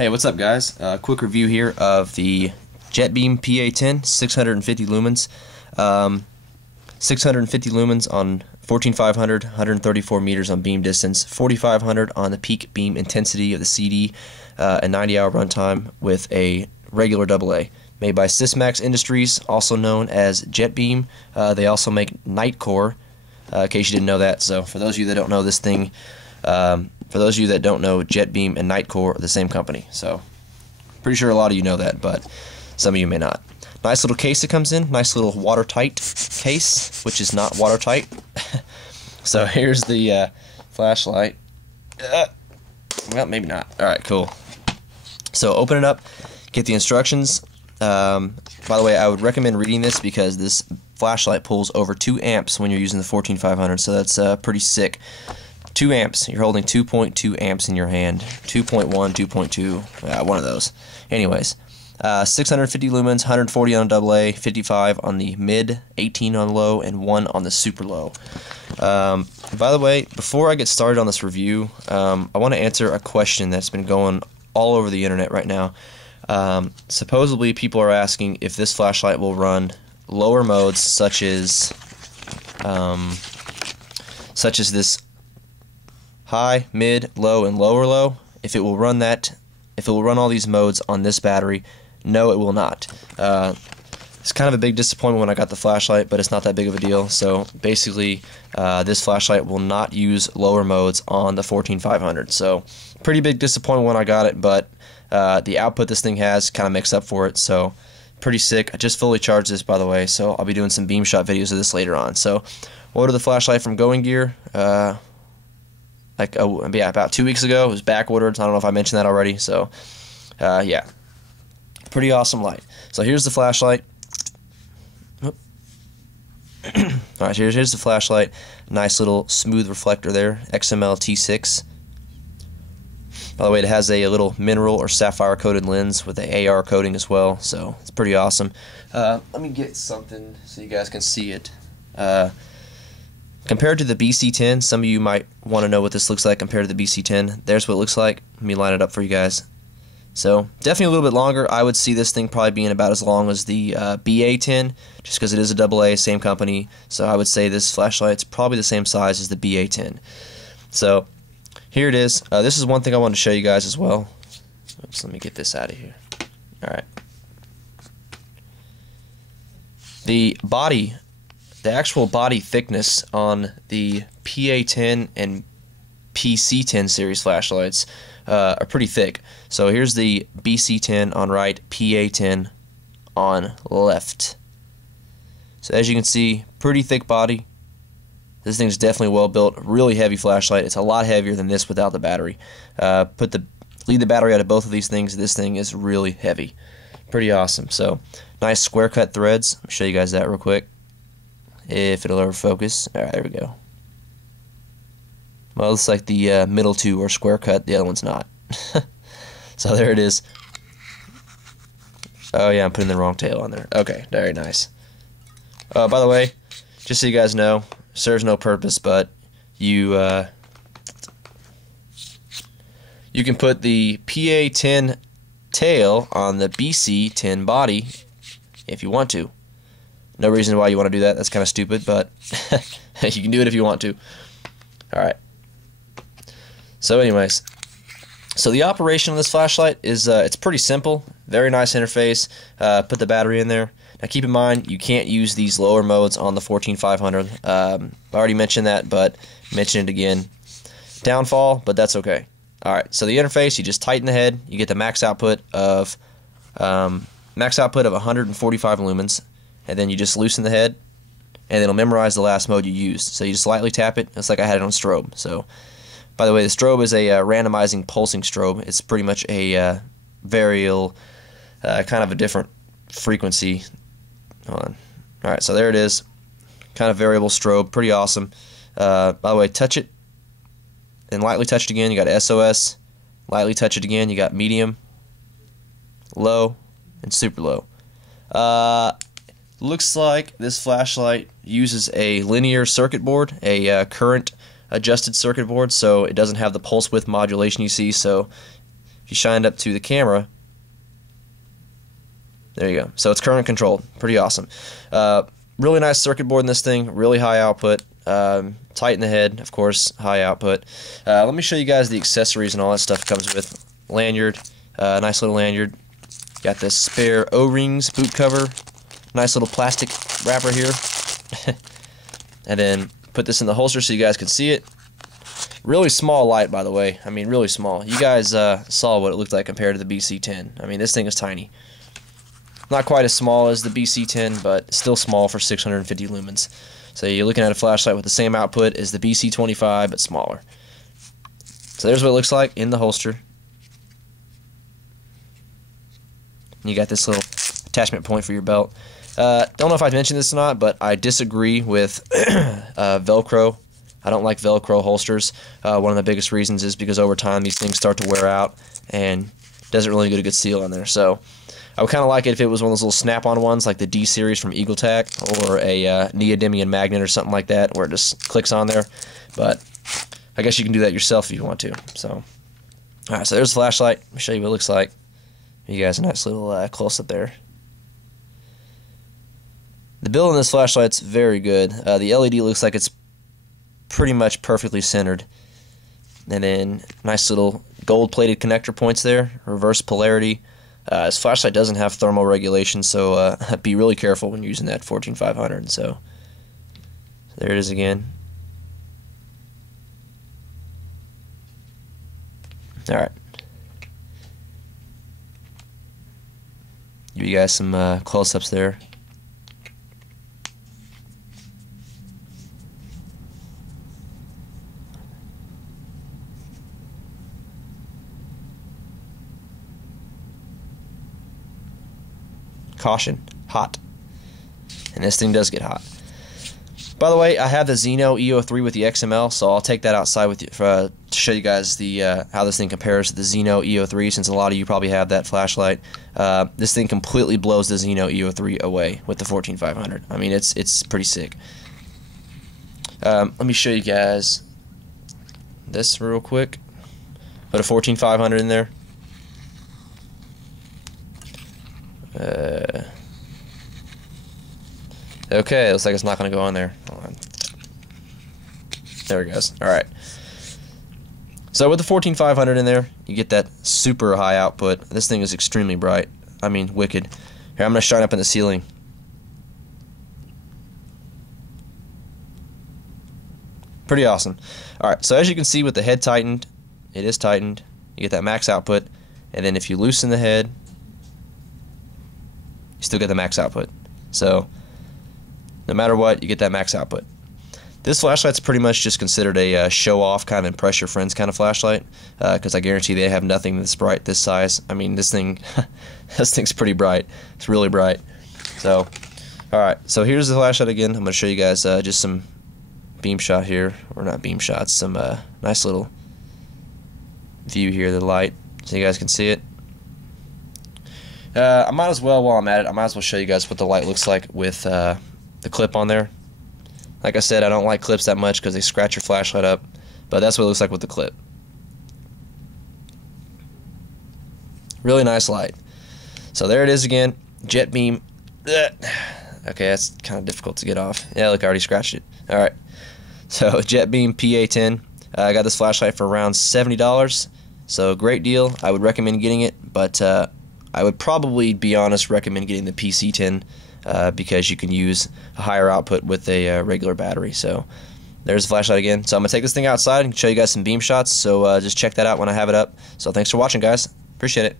Hey, what's up, guys? Quick review here of the Jetbeam PA10, 650 lumens. 650 lumens on 14,500, 134 meters on beam distance, 4,500 on the peak beam intensity of the CD, a 90-hour runtime with a regular AA. Made by Sysmax Industries, also known as Jetbeam. They also make Nightcore, in case you didn't know that. So for those of you that don't know this thing, for those of you that don't know, Jetbeam and Nightcore are the same company. So pretty sure a lot of you know that, but some of you may not. Nice little case it comes in. Nice little watertight case, which is not watertight. So here's the flashlight. Well, maybe not. Alright, cool. So open it up, get the instructions. By the way, I would recommend reading this because this flashlight pulls over 2 amps when you're using the 14,500, so that's pretty sick. 2 amps. You're holding 2.2 amps in your hand. 2.1, 2.2, one of those. Anyways, 650 lumens, 140 on AA, 55 on the mid, 18 on low, and 1 on the super low. By the way, before I get started on this review, I want to answer a question that's been going all over the internet right now. Supposedly people are asking if this flashlight will run lower modes such as this high, mid, low, and lower low. If it will run that, if it will run all these modes on this battery. No, it will not. It's kind of a big disappointment when I got the flashlight, but it's not that big of a deal. So basically, this flashlight will not use lower modes on the 14,500. So pretty big disappointment when I got it, but the output this thing has kind of makes up for it. So pretty sick. I just fully charged this, by the way, so I'll be doing some beam shot videos of this later on. So ordered the flashlight from Going Gear. About 2 weeks ago. It was back ordered. I don't know if I mentioned that already. So yeah, pretty awesome light. So here's the flashlight. Alright, here's the flashlight. Nice little smooth reflector there, XML T6. By the way, it has a little mineral or sapphire coated lens with a AR coating as well, so it's pretty awesome. Let me get something so you guys can see it. Compared to the BC10, some of you might want to know what this looks like compared to the BC10. There's what it looks like. Let me line it up for you guys. So definitely a little bit longer. I would see this thing probably being about as long as the BA10, just because it is a AA, same company. So I would say this flashlight's probably the same size as the BA10. So here it is. This is one thing I wanted to show you guys as well. Oops, let me get this out of here. Alright. The body, the actual body thickness on the PA10 and PC10 series flashlights are pretty thick. So here's the BC10 on right, PA10 on left. So as you can see, pretty thick body. This thing's definitely well built, really heavy flashlight. It's a lot heavier than this without the battery. Lead the battery out of both of these things. This thing is really heavy. Pretty awesome. So nice square cut threads. I'll show you guys that real quick, if it'll ever focus. Alright, there we go. Well, it's like the middle two are square cut, the other one's not. So there it is. Oh yeah, I'm putting the wrong tail on there. Okay, very nice. By the way, just so you guys know, serves no purpose, but you can put the PA10 tail on the BC10 body if you want to. No reason why you want to do that. That's kind of stupid, but you can do it if you want to. Alright. So anyways, so the operation of this flashlight is it's pretty simple. Very nice interface. Put the battery in there. Now keep in mind, you can't use these lower modes on the 14,500. I already mentioned that, but mention it again. Downfall, but that's okay. Alright, so the interface, you just tighten the head. You get the max output of 145 lumens. And then you just loosen the head, and it'll memorize the last mode you used. So you just lightly tap it. It's like I had it on strobe. So, by the way, the strobe is a randomizing pulsing strobe. It's pretty much a variable, kind of a different frequency. Hold on. All right, so there it is. Kind of variable strobe. Pretty awesome. By the way, touch it, and lightly touch it again. You got SOS. Lightly touch it again. You got medium, low, and super low. Looks like this flashlight uses a linear circuit board, a current adjusted circuit board, so it doesn't have the pulse width modulation you see. So if you shine it up to the camera, there you go. So it's current controlled. Pretty awesome. Really nice circuit board in this thing. Really high output. Tight in the head, of course. High output. Let me show you guys the accessories and all that stuff it comes with. Lanyard. Nice little lanyard. Got this spare O-rings boot cover. Nice little plastic wrapper here. And then put this in the holster so you guys can see it. Really small light, by the way. I mean, really small. You guys saw what it looked like compared to the BC10. I mean, this thing is tiny. Not quite as small as the BC10, but still small for 650 lumens. So you're looking at a flashlight with the same output as the BC25, but smaller. So there's what it looks like in the holster. You got this little attachment point for your belt. Don't know if I mentioned this or not, but I disagree with Velcro. I don't like Velcro holsters. One of the biggest reasons is because over time these things start to wear out and doesn't really get a good seal on there. So I would kind of like it if it was one of those little snap-on ones like the D series from Eagle Tac, or a neodymium magnet or something like that where it just clicks on there. But I guess you can do that yourself if you want to. So, alright, so there's the flashlight. Let me show you what it looks like. Give you guys a nice little close-up there. The build on this flashlight's very good. The LED looks like it's pretty much perfectly centered. And then nice little gold-plated connector points there, reverse polarity. This flashlight doesn't have thermal regulation, so be really careful when using that 14500. So there it is again. Alright. Give you guys some close-ups there. Caution, hot. And this thing does get hot. By the way, I have the Xeno EO3 with the XML, so I'll take that outside with you to show you guys the how this thing compares to the Xeno EO3, since a lot of you probably have that flashlight. This thing completely blows the Xeno EO3 away with the 14500. I mean, it's pretty sick. Let me show you guys this real quick. Put a 14500 in there. Okay, looks like it's not going to go on there. Hold on. There it goes. Alright. So with the 14500 in there, you get that super high output. This thing is extremely bright. I mean, wicked. Here, I'm going to shine up in the ceiling. Pretty awesome. Alright, so as you can see with the head tightened, it is tightened. You get that max output. And then if you loosen the head, you still get the max output. So no matter what, you get that max output. This flashlight's pretty much just considered a show-off, kind of impress your friends kind of flashlight, because I guarantee they have nothing that's bright this size. I mean, this thing, this thing's pretty bright. It's really bright. So, all right. So here's the flashlight again. I'm going to show you guys just some beam shot here, or not beam shots, some nice little view here of the light, so you guys can see it. I might as well, while I'm at it, I might as well show you guys what the light looks like with the clip on there. Like I said, I don't like clips that much because they scratch your flashlight up, but that's what it looks like with the clip. Really nice light. So there it is again, Jetbeam. Okay, that's kind of difficult to get off. Yeah, look, I already scratched it. Alright, so Jetbeam PA10. I got this flashlight for around $70, so great deal. I would recommend getting it, but I would probably, be honest, recommend getting the PC10 because you can use a higher output with a regular battery. So there's the flashlight again. So I'm going to take this thing outside and show you guys some beam shots, so just check that out when I have it up. So thanks for watching, guys. Appreciate it.